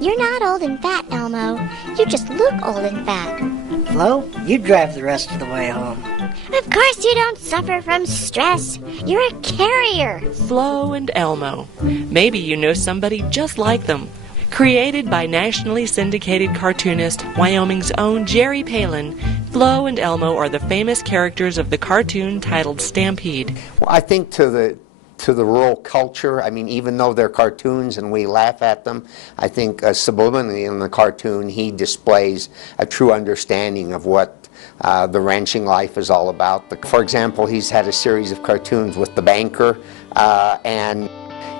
You're not old and fat, Elmo. You just look old and fat. Flo, you drive the rest of the way home. Of course you don't suffer from stress. You're a carrier. Flo and Elmo. Maybe you know somebody just like them. Created by nationally syndicated cartoonist, Wyoming's own Jerry Palen, Flo and Elmo are the famous characters of the cartoon titled Stampede. Well, I think to the rural culture, I mean, even though they're cartoons and we laugh at them, I think subliminally in the cartoon he displays a true understanding of what the ranching life is all about. For example, he's had a series of cartoons with the banker, and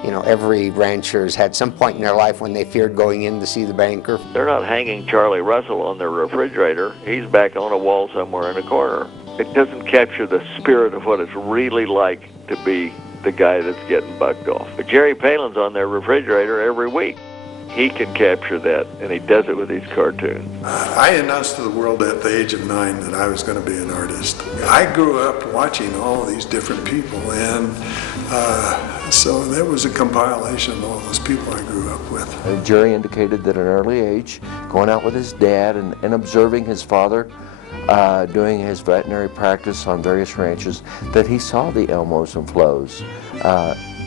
you know, every rancher has had some point in their life when they feared going in to see the banker. They're not hanging Charlie Russell on their refrigerator. He's back on a wall somewhere in a corner. It doesn't capture the spirit of what it's really like to be the guy that's getting bucked off. But Jerry Palin's on their refrigerator every week. He can capture that, and he does it with these cartoons. I announced to the world at the age of 9 that I was going to be an artist. I grew up watching all these different people, and so there was a compilation of all those people I grew up with. Jerry indicated that at an early age, going out with his dad and observing his father doing his veterinary practice on various ranches, that he saw the Elmos and Flos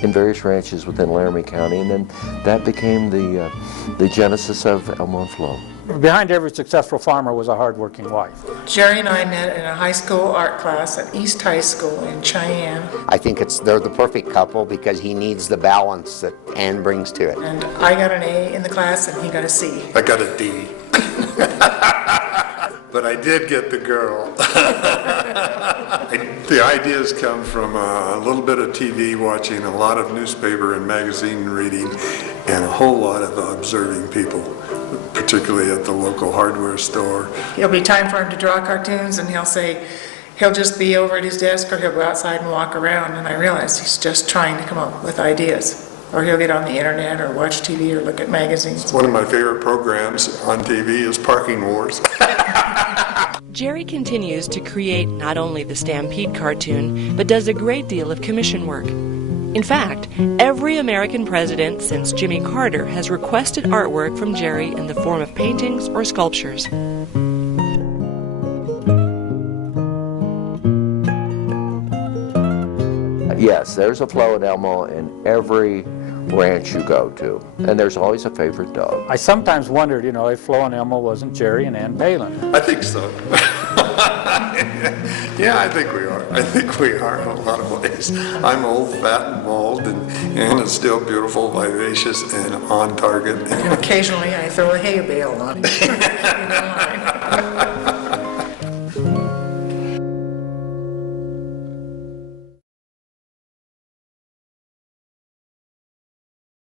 in various ranches within Laramie County, and then that became the genesis of Elmo and Flo. Behind every successful farmer was a hard-working wife. Jerry and I met in a high school art class at East High School in Cheyenne. I think they're the perfect couple because he needs the balance that Ann brings to it. And I got an A in the class and he got a C. I got a D. But I did get the girl. The ideas come from a little bit of TV watching, a lot of newspaper and magazine reading, and a whole lot of observing people, particularly at the local hardware store. It'll be time for him to draw cartoons, and he'll just be over at his desk, or he'll go outside and walk around, and I realize he's just trying to come up with ideas. Or he'll get on the internet or watch TV or look at magazines. One of my favorite programs on TV is Parking Wars. Jerry continues to create not only the Stampede cartoon, but does a great deal of commission work. In fact, every American president since Jimmy Carter has requested artwork from Jerry in the form of paintings or sculptures. Yes, there's a Flo and Elmo in every ranch you go to, and there's always a favorite dog. I sometimes wondered, you know, if Flo and Elmo wasn't Jerry and Ann Palen. I think so. Yeah, I think we are. I think we are in a lot of ways. I'm old, fat, and bald, and Ann is still beautiful, vivacious, and on target. And occasionally I throw a hay bale on it.